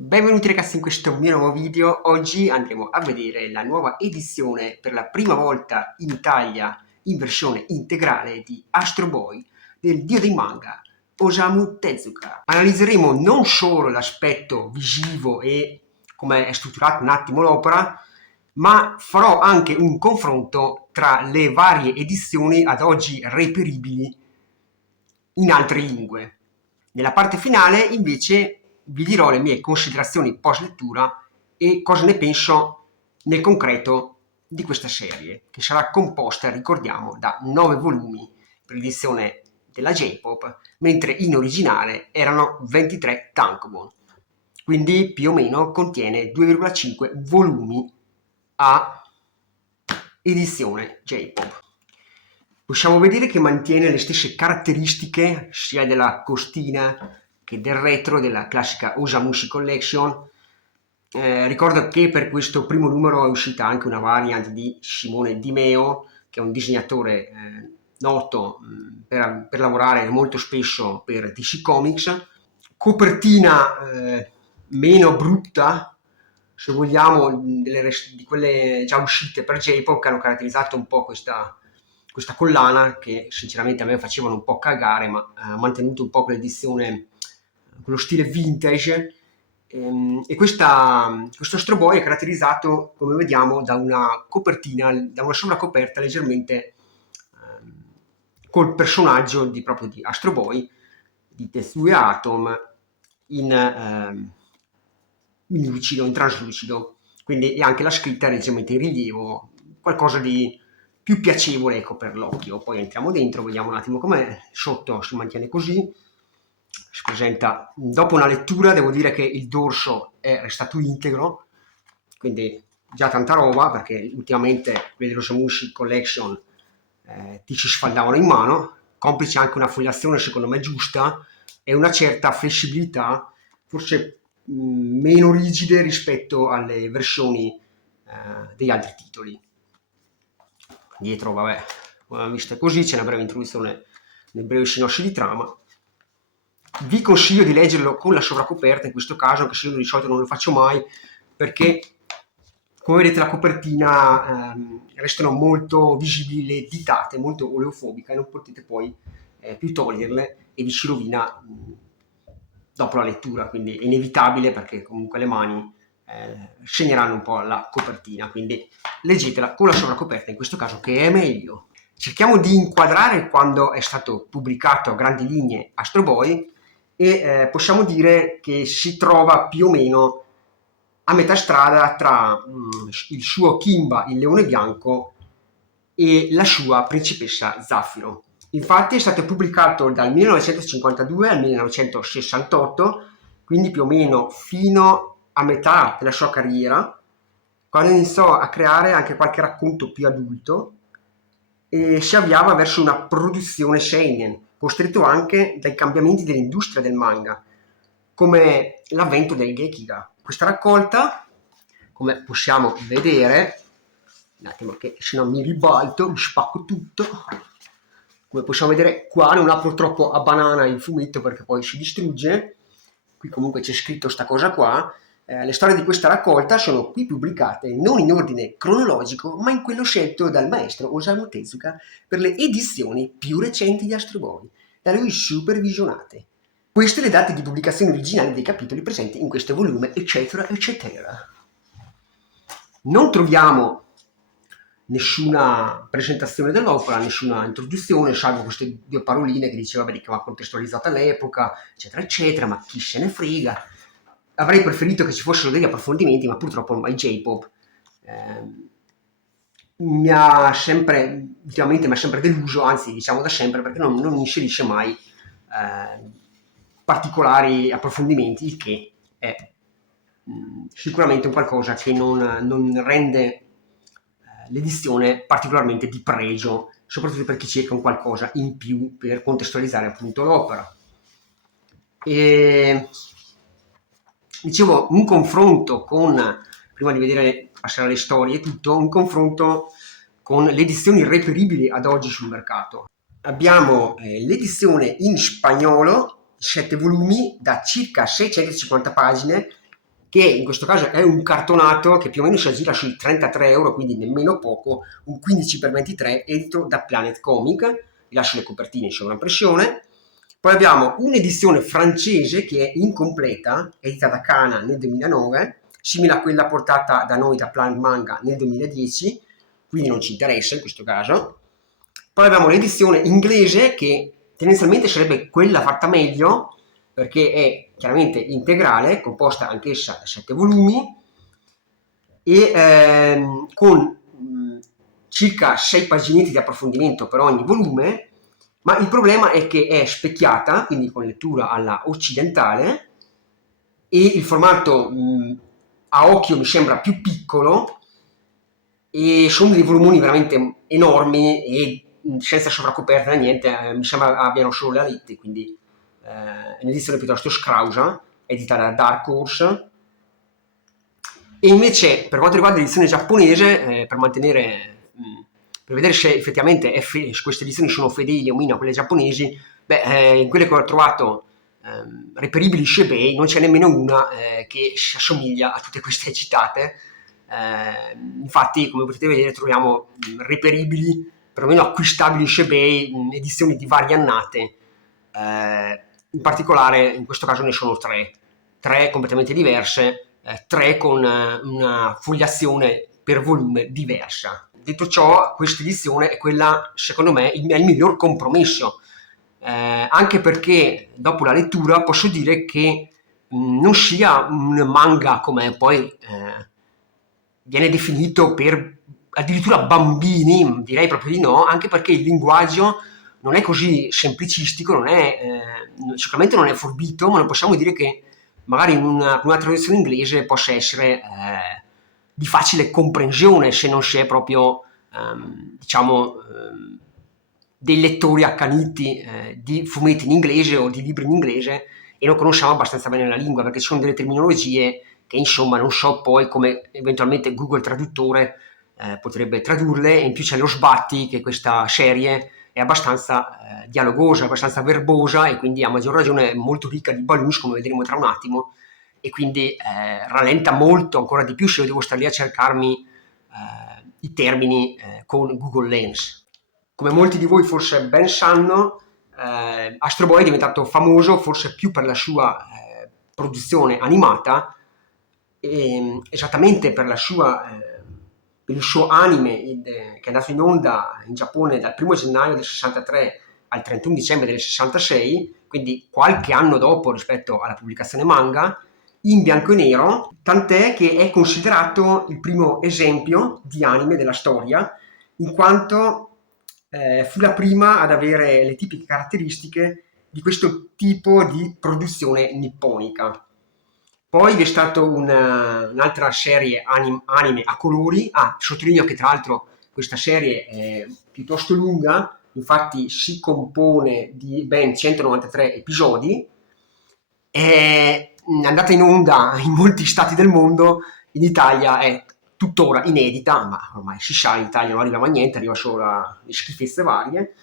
Benvenuti ragazzi in questo mio nuovo video. Oggi andremo a vedere la nuova edizione per la prima volta in Italia in versione integrale di Astro Boy del dio dei manga Osamu Tezuka. Analizzeremo non solo l'aspetto visivo e come è strutturato un attimo l'opera, ma farò anche un confronto tra le varie edizioni ad oggi reperibili in altre lingue. Nella parte finale invece vi dirò le mie considerazioni post lettura e cosa ne penso nel concreto di questa serie, che sarà composta, ricordiamo, da 9 volumi per l'edizione della J-Pop, mentre in originale erano 23 tankobon, quindi più o meno contiene 2,5 volumi a edizione J-Pop. Possiamo vedere che mantiene le stesse caratteristiche sia della costina che del retro della classica Osamushi Collection. Ricordo che per questo primo numero è uscita anche una variant di Simone Di Meo, che è un disegnatore noto per lavorare molto spesso per DC Comics. Copertina meno brutta, se vogliamo, di quelle già uscite per J-Pop, che hanno caratterizzato un po' questa collana, che sinceramente a me facevano un po' cagare, ma ha mantenuto un po' quell'edizione, quello stile vintage. E questo Astro Boy è caratterizzato, come vediamo, da una copertina, da una sovracoperta leggermente col personaggio proprio di Astro Boy, di Tetsuya Atom, in lucido, in traslucido, quindi e anche la scritta è leggermente in rilievo, qualcosa di più piacevole, ecco, per l'occhio. Poi entriamo dentro, vediamo un attimo com'è. Sotto si mantiene così, si presenta dopo una lettura. Devo dire che il dorso è restato integro, quindi già tanta roba, perché ultimamente quelli dell'Osamushi Collection ti ci sfaldavano in mano, complice anche una fogliazione secondo me giusta e una certa flessibilità, forse meno rigide rispetto alle versioni degli altri titoli. Dietro, vabbè, vista così, c'è una breve introduzione nel breve sinossi di trama. Vi consiglio di leggerlo con la sovracoperta in questo caso, anche se io di solito non lo faccio mai, perché come vedete la copertina restano molto visibili le ditate, molto oleofobica, e non potete poi più toglierle e vi si rovina dopo la lettura, quindi è inevitabile, perché comunque le mani segneranno un po' la copertina, quindi leggetela con la sovracoperta in questo caso, che è meglio. Cerchiamo di inquadrare quando è stato pubblicato a grandi linee Astro Boy e possiamo dire che si trova più o meno a metà strada tra il suo Kimba, il leone bianco, e la sua principessa Zaffiro. Infatti è stato pubblicato dal 1952 al 1968, quindi più o meno fino a metà della sua carriera, quando iniziò a creare anche qualche racconto più adulto e si avviava verso una produzione seinen, costretto anche dai cambiamenti dell'industria del manga, come l'avvento del Gekiga. Questa raccolta, come possiamo vedere, un attimo che se no mi ribalto, mi spacco tutto, come possiamo vedere qua non apro troppo a banana il fumetto perché poi si distrugge. Qui comunque c'è scritto sta cosa qua. Le storie di questa raccolta sono qui pubblicate non in ordine cronologico, ma in quello scelto dal maestro Osamu Tezuka per le edizioni più recenti di Astro Boy, da lui supervisionate. Queste le date di pubblicazione originali dei capitoli presenti in questo volume, eccetera, eccetera. Non troviamo nessuna presentazione dell'opera, nessuna introduzione, salvo queste due paroline che diceva che va contestualizzata all'epoca, eccetera, eccetera, ma chi se ne frega. Avrei preferito che ci fossero degli approfondimenti, ma purtroppo ormai J-Pop ultimamente mi ha sempre deluso, anzi diciamo da sempre, perché non inserisce mai particolari approfondimenti, il che è sicuramente un qualcosa che non rende l'edizione particolarmente di pregio, soprattutto per chi cerca un qualcosa in più per contestualizzare appunto l'opera. E dicevo, un confronto con, prima di vedere passare alle storie e tutto, un confronto con le edizioni reperibili ad oggi sul mercato. Abbiamo l'edizione in spagnolo, 7 volumi da circa 650 pagine, che in questo caso è un cartonato che più o meno si aggira sui 33 euro, quindi nemmeno poco, un 15x23 edito da Planet Comic. Vi lascio le copertine in sovraimpressione. Poi abbiamo un'edizione francese che è incompleta, edita da Kana nel 2009, simile a quella portata da noi da Planet Manga nel 2010, quindi non ci interessa in questo caso. Poi abbiamo l'edizione inglese che tendenzialmente sarebbe quella fatta meglio, perché è chiaramente integrale, composta anch'essa da 7 volumi e con circa 6 paginetti di approfondimento per ogni volume, ma il problema è che è specchiata, quindi con lettura alla occidentale, e il formato a occhio mi sembra più piccolo e sono dei volumoni veramente enormi e senza sovracoperta né niente, mi sembra abbiano solo le alette, quindi è un'edizione piuttosto scrausa, editata da Dark Horse. E invece per quanto riguarda l'edizione giapponese, per vedere se effettivamente queste edizioni sono fedeli o meno a quelle giapponesi, in quelle che ho trovato reperibili su eBay non c'è nemmeno una che si assomiglia a tutte queste citate. Infatti, come potete vedere, troviamo reperibili, perlomeno acquistabili su eBay, edizioni di varie annate. In particolare, in questo caso ne sono tre completamente diverse, tre con una fogliazione per volume diversa. Detto ciò, questa edizione è quella, secondo me, è il miglior compromesso, anche perché dopo la lettura posso dire che non sia un manga come poi viene definito per addirittura bambini, direi proprio di no, anche perché il linguaggio non è così semplicistico, sicuramente non è forbito, ma non possiamo dire che magari con una traduzione inglese possa essere di facile comprensione se non si è proprio, dei lettori accaniti di fumetti in inglese o di libri in inglese e non conosciamo abbastanza bene la lingua, perché ci sono delle terminologie che insomma non so poi come eventualmente Google Traduttore potrebbe tradurle, e in più c'è lo sbatti che questa serie è abbastanza dialogosa, abbastanza verbosa e quindi a maggior ragione è molto ricca di balloons, come vedremo tra un attimo, e quindi rallenta molto ancora di più se io devo stare lì a cercarmi i termini con Google Lens. Come molti di voi forse ben sanno, Astro Boy è diventato famoso forse più per la sua produzione animata, esattamente per il suo anime che è andato in onda in Giappone dal 1 gennaio del 63 al 31 dicembre del 66, quindi qualche anno dopo rispetto alla pubblicazione manga, in bianco e nero, tant'è che è considerato il primo esempio di anime della storia, in quanto fu la prima ad avere le tipiche caratteristiche di questo tipo di produzione nipponica. Poi vi è stata un'altra serie anime a colori. Sottolineo che tra l'altro questa serie è piuttosto lunga, infatti si compone di ben 193 episodi, è andata in onda in molti stati del mondo, in Italia è tuttora inedita, ma ormai si sa, in Italia non arriva mai niente, arriva solo le schifezze varie.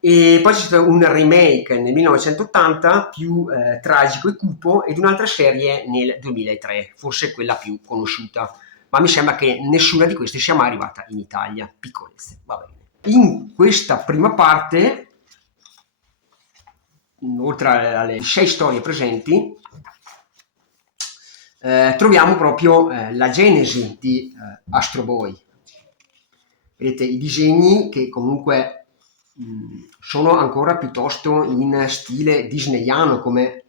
E poi c'è stato un remake nel 1980 più tragico e cupo, ed un'altra serie nel 2003, forse quella più conosciuta, ma mi sembra che nessuna di queste sia mai arrivata in Italia. Piccolezze, va bene. In questa prima parte, oltre alle 6 storie presenti, troviamo proprio la genesi di Astro Boy. Vedete i disegni che comunque sono ancora piuttosto in stile disneyano, come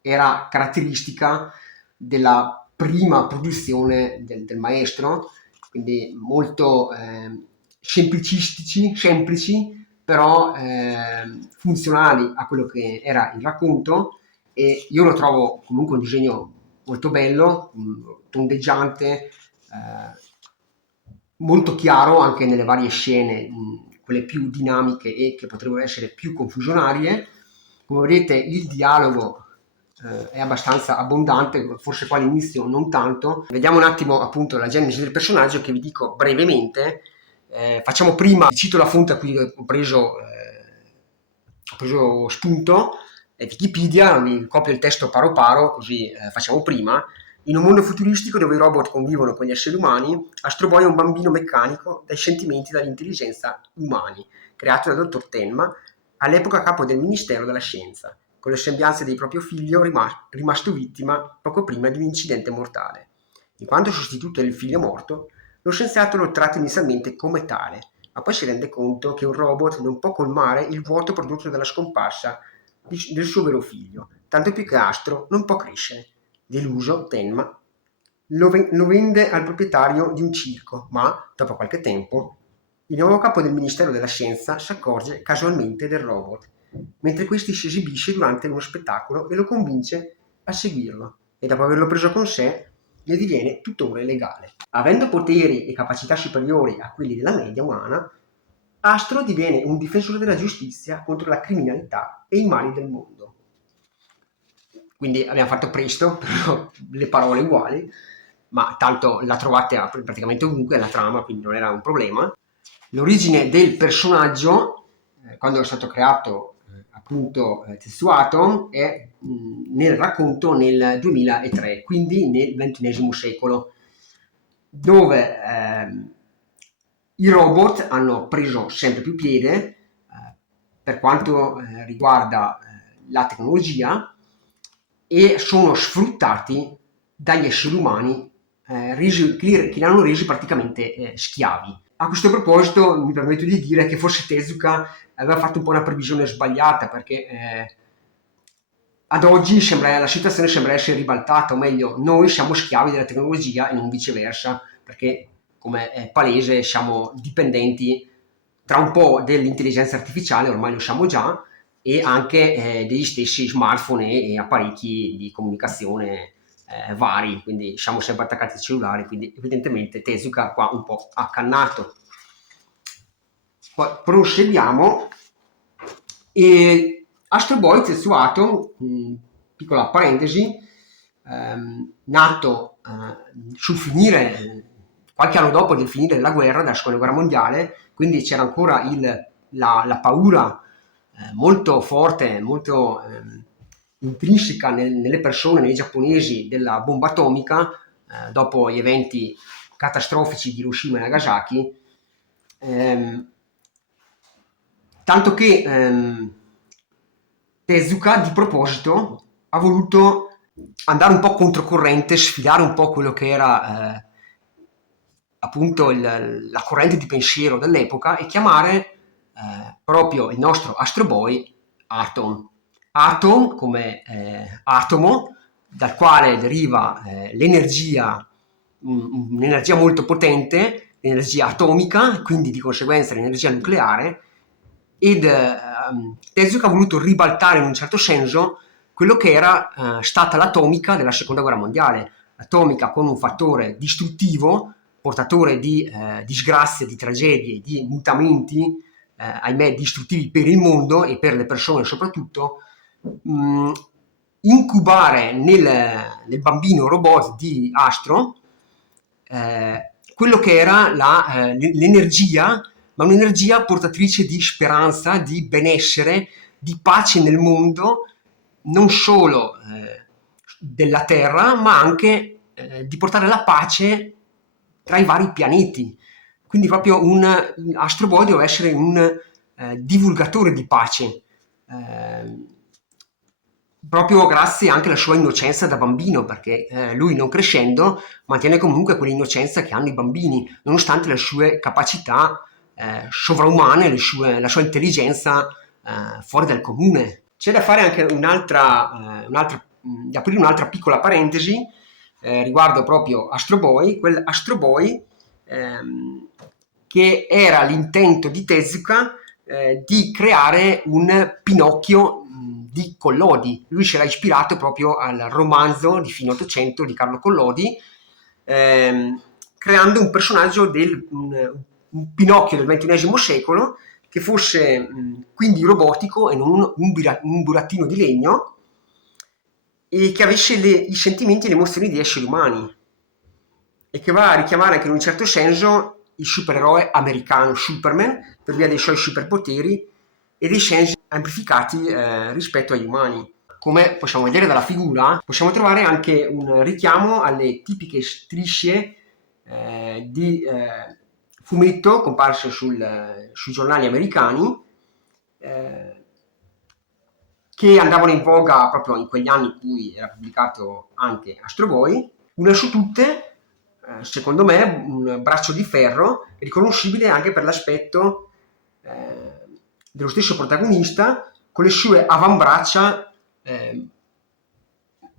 era caratteristica della prima produzione del maestro, quindi molto semplici, però funzionali a quello che era il racconto, e io lo trovo comunque un disegno molto bello, tondeggiante, molto chiaro anche nelle varie scene, quelle più dinamiche e che potrebbero essere più confusionarie. Come vedete il dialogo è abbastanza abbondante, forse qua all'inizio non tanto. Vediamo un attimo appunto la genesi del personaggio, che vi dico brevemente. Facciamo prima, cito la fonte a cui ho preso spunto. Wikipedia, mi copio il testo paro paro, così facciamo prima. In un mondo futuristico dove i robot convivono con gli esseri umani, Astro Boy è un bambino meccanico dai sentimenti e dall'intelligenza umani, creato dal dottor Tenma, all'epoca capo del Ministero della Scienza, con le sembianze di proprio figlio rimasto vittima poco prima di un incidente mortale. In quanto sostituto del figlio morto, lo scienziato lo tratta inizialmente come tale, ma poi si rende conto che un robot non può colmare il vuoto prodotto dalla scomparsa del suo vero figlio, tanto più che Astro non può crescere. Deluso, Tenma lo vende al proprietario di un circo, ma, dopo qualche tempo, il nuovo capo del Ministero della Scienza si accorge casualmente del robot, mentre questi si esibisce durante uno spettacolo e lo convince a seguirlo, e dopo averlo preso con sé, ne diviene tutore legale. Avendo poteri e capacità superiori a quelli della media umana, Astro diviene un difensore della giustizia contro la criminalità e i mali del mondo. Quindi abbiamo fatto presto, però le parole uguali, ma tanto la trovate praticamente ovunque la trama, quindi non era un problema. L'origine del personaggio, quando è stato creato appunto Tetsuato, è nel racconto nel 2003, quindi nel XXI secolo, dove i robot hanno preso sempre più piede per quanto riguarda la tecnologia e sono sfruttati dagli esseri umani che li hanno resi praticamente schiavi. A questo proposito mi permetto di dire che forse Tezuka aveva fatto un po' una previsione sbagliata, perché ad oggi la situazione sembra essere ribaltata, o meglio, noi siamo schiavi della tecnologia e non viceversa, perché come è palese siamo dipendenti tra un po' dell'intelligenza artificiale, ormai lo siamo già, e anche degli stessi smartphone e apparecchi di comunicazione vari, quindi siamo sempre attaccati ai cellulari, quindi evidentemente Tezuka qua un po' accannato. Poi proseguiamo. E Astro Boy Tetsuato, piccola parentesi, nato sul finire, qualche anno dopo del finire della guerra, della seconda guerra mondiale, quindi c'era ancora la paura molto forte, molto intrinseca nelle persone, nei giapponesi, della bomba atomica, dopo gli eventi catastrofici di Hiroshima e Nagasaki. Tanto che Tezuka di proposito ha voluto andare un po' controcorrente, sfidare un po' quello che era appunto la corrente di pensiero dell'epoca e chiamare proprio il nostro Astro Boy Atom. Atom come atomo, dal quale deriva l'energia, un'energia molto potente, l'energia atomica, quindi di conseguenza l'energia nucleare, ed Tezuka ha voluto ribaltare in un certo senso quello che era stata l'atomica della seconda guerra mondiale, l'atomica con un fattore distruttivo, portatore di disgrazie, di tragedie, di mutamenti, ahimè distruttivi per il mondo e per le persone soprattutto, incubare nel bambino robot di Astro quello che era l'energia, ma un'energia portatrice di speranza, di benessere, di pace nel mondo, non solo della Terra, ma anche di portare la pace tra i vari pianeti. Quindi proprio Astro Boy deve essere un divulgatore di pace, proprio grazie anche alla sua innocenza da bambino, perché lui non crescendo mantiene comunque quell'innocenza che hanno i bambini, nonostante le sue capacità sovraumane, la sua intelligenza fuori dal comune. C'è da fare anche di aprire un'altra piccola parentesi riguardo proprio Astro Boy, quel Astro Boy che era l'intento di Tezuka di creare un Pinocchio di Collodi. Lui si era ispirato proprio al romanzo di fine Ottocento di Carlo Collodi, creando un personaggio un Pinocchio del XXI secolo che fosse quindi robotico e non un burattino di legno, e che avesse i sentimenti e le emozioni di esseri umani, e che va a richiamare anche in un certo senso il supereroe americano Superman per via dei suoi superpoteri e dei sensi amplificati rispetto agli umani. Come possiamo vedere dalla figura, possiamo trovare anche un richiamo alle tipiche strisce di fumetto comparse sui giornali americani, che andavano in voga proprio in quegli anni in cui era pubblicato anche Astro Boy. Una su tutte, secondo me, un braccio di ferro, riconoscibile anche per l'aspetto dello stesso protagonista, con le sue avambraccia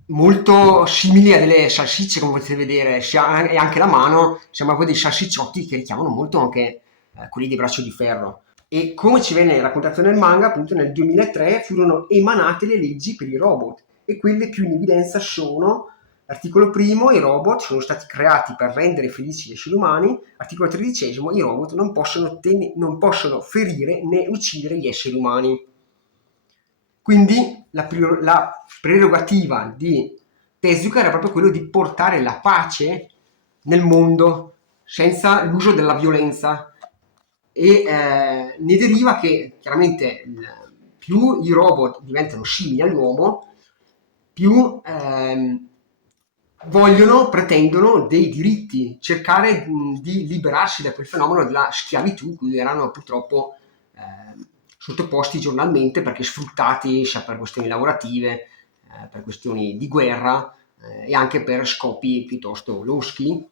molto simili a delle salsicce, come potete vedere, e anche la mano sembra poi dei salsicciotti che richiamano molto anche quelli di Braccio di Ferro. E come ci viene raccontato nel manga, appunto nel 2003 furono emanate le leggi per i robot, e quelle più in evidenza sono: articolo primo, i robot sono stati creati per rendere felici gli esseri umani. Articolo 13, i robot non possono ferire né uccidere gli esseri umani. Quindi la prerogativa di Tezuka era proprio quello di portare la pace nel mondo senza l'uso della violenza, e ne deriva che chiaramente più i robot diventano simili all'uomo, più pretendono dei diritti, cercare di liberarsi da quel fenomeno della schiavitù cui erano purtroppo sottoposti giornalmente, perché sfruttati sia per questioni lavorative, per questioni di guerra, e anche per scopi piuttosto loschi.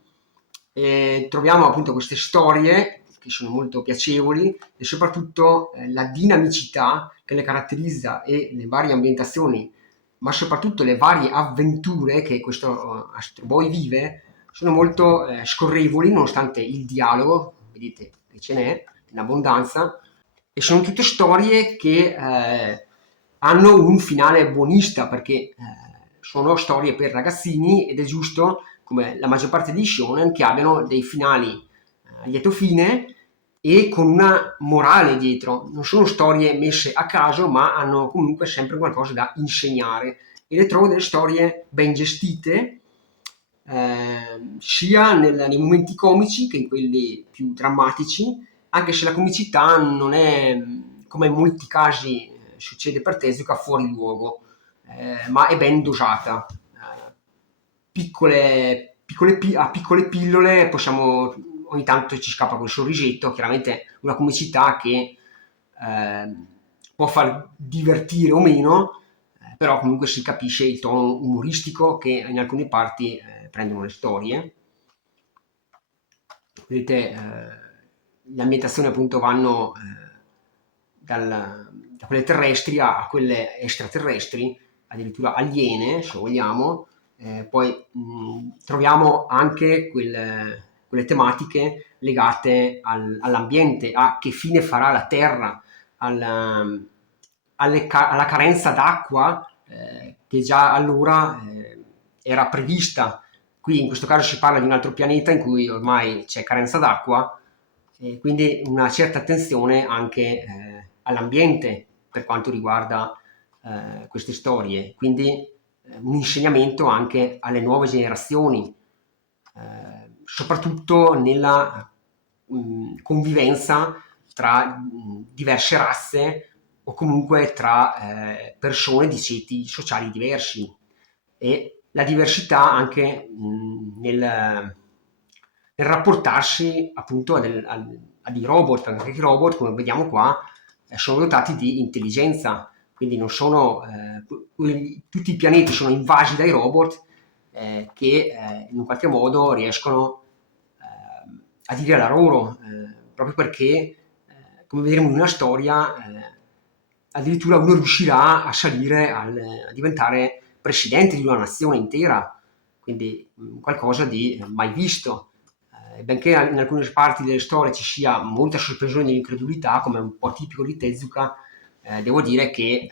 E troviamo appunto queste storie che sono molto piacevoli, e soprattutto la dinamicità che le caratterizza, e le varie ambientazioni, ma soprattutto le varie avventure che questo Astro Boy vive, sono molto scorrevoli, nonostante il dialogo, vedete che ce n'è in abbondanza, e sono tutte storie che hanno un finale buonista, perché sono storie per ragazzini, ed è giusto, come la maggior parte dei shonen, che abbiano dei finali a lieto fine e con una morale dietro. Non sono storie messe a caso, ma hanno comunque sempre qualcosa da insegnare, e le trovo delle storie ben gestite, sia nei momenti comici che in quelli più drammatici, anche se la comicità non è, come in molti casi succede per Tezuka, fuori luogo, ma è ben dosata. A piccole pillole possiamo, ogni tanto ci scappa quel sorrisetto, chiaramente una comicità che può far divertire o meno, però comunque si capisce il tono umoristico che in alcune parti prendono le storie. Vedete, le ambientazioni appunto vanno da quelle terrestri a quelle extraterrestri, addirittura aliene, se vogliamo. Poi troviamo anche quelle tematiche legate all'ambiente, a che fine farà la Terra, alla carenza d'acqua, che già allora era prevista. Qui in questo caso si parla di un altro pianeta in cui ormai c'è carenza d'acqua, e quindi una certa attenzione anche all'ambiente per quanto riguarda queste storie. Quindi un insegnamento anche alle nuove generazioni, soprattutto nella convivenza tra diverse razze, o comunque tra persone di ceti sociali diversi, e la diversità anche nel rapportarsi appunto a dei robot, perché i robot, come vediamo qua, sono dotati di intelligenza, quindi non sono tutti i pianeti sono invasi dai robot, che in un qualche modo riescono a dire la loro, proprio perché, come vedremo in una storia, addirittura uno riuscirà a salire a diventare presidente di una nazione intera, quindi qualcosa di mai visto. Benché in alcune parti delle storie ci sia molta sospensione dell'incredulità, come un po' tipico di Tezuka, devo dire che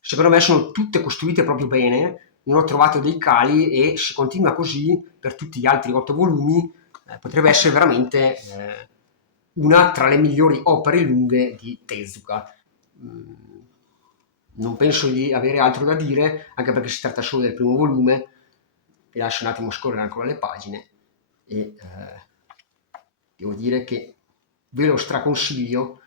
secondo me sono tutte costruite proprio bene, non ho trovato dei cali, e se continua così per tutti gli altri 8 volumi, potrebbe essere veramente una tra le migliori opere lunghe di Tezuka. Non penso di avere altro da dire, anche perché si tratta solo del primo volume. Vi lascio un attimo scorrere ancora le pagine, e devo dire che ve lo straconsiglio,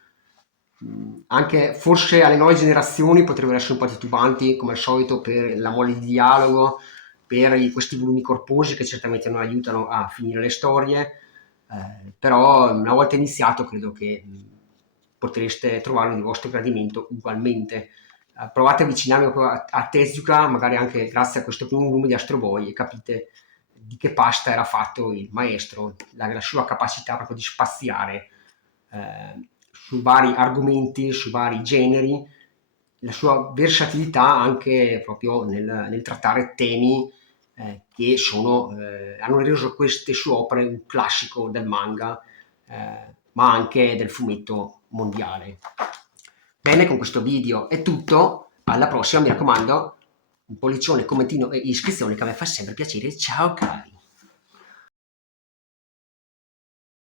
Anche forse alle nuove generazioni potrebbero essere un po' titubanti, come al solito, per la mole di dialogo, per questi volumi corposi che certamente non aiutano a finire le storie, però una volta iniziato credo che potreste trovarlo di vostro gradimento ugualmente. Provate a avvicinarvi proprio a Tezuka, magari anche grazie a questo primo volume di Astro Boy, e capite di che pasta era fatto il maestro, la sua capacità proprio di spaziare su vari argomenti, su vari generi, la sua versatilità anche proprio nel trattare temi che hanno reso queste sue opere un classico del manga, ma anche del fumetto mondiale. Bene, con questo video è tutto, alla prossima, mi raccomando, un pollicione, commentino e iscrizione che a me fa sempre piacere. Ciao cari!